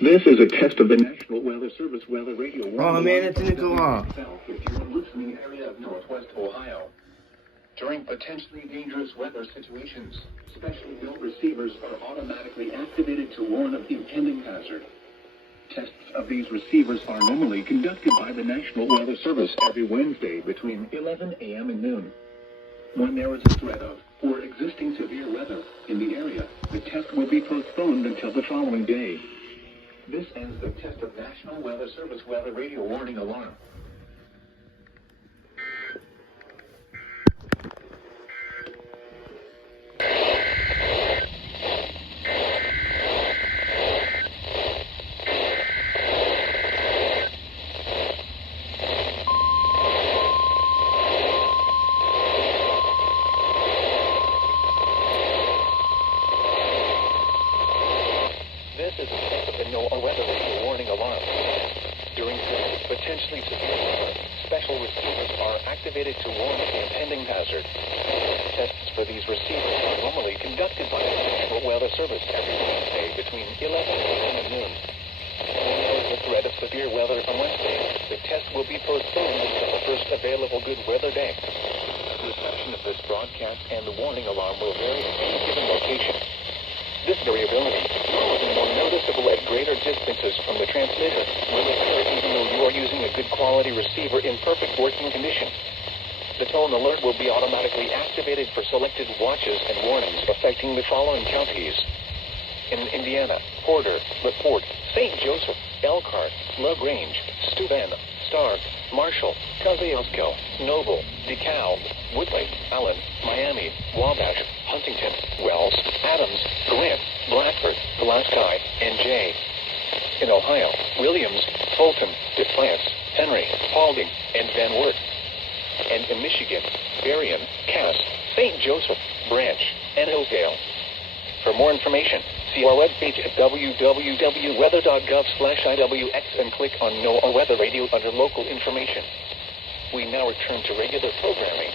This is a test of the National Weather Service weather radio. Oh man, it's in the law. If you are listening area of Northwest Ohio. During potentially dangerous weather situations, specially built receivers are automatically activated to warn of impending hazard. Tests of these receivers are normally conducted by the National Weather Service every Wednesday between 11 a.m. and noon. When there is a threat of or existing severe weather in the area, the test will be postponed until the following day. This ends the test of National Weather Service weather radio warning alarm. This is a test of the NOAA weather radio warning alarm. During potentially severe weather, special receivers are activated to warn of the impending hazard. Tests for these receivers are normally conducted by the National Weather Service every Wednesday between 11 a.m. and noon. When there is a threat of severe weather on Wednesday, the test will be postponed until the first available good weather day. The reception of this broadcast and the warning alarm will vary at any given location. This variability, often more noticeable at greater distances from the transmitter, will occur even though you are using a good quality receiver in perfect working condition. The tone alert will be automatically activated for selected watches and warnings affecting the following counties. In Indiana, Porter, LaPorte, St. Joseph, Elkhart, LaGrange, Steuben, Stark, Marshall, Kosciuszko, Noble, DeKalb, Woodlake, Allen, Miami, Wabash, Huntington, Wells, Adams, Grant, Blackford, Pulaski, and Jay. In Ohio, Williams, Fulton, Defiance, Henry, Paulding, and Van Wert. And in Michigan, Berrien, Cass, St. Joseph, Branch, and Hillsdale. For more information, see our webpage at www.weather.gov/IWX and click on NOAA Weather Radio under Local Information. We now return to regular programming.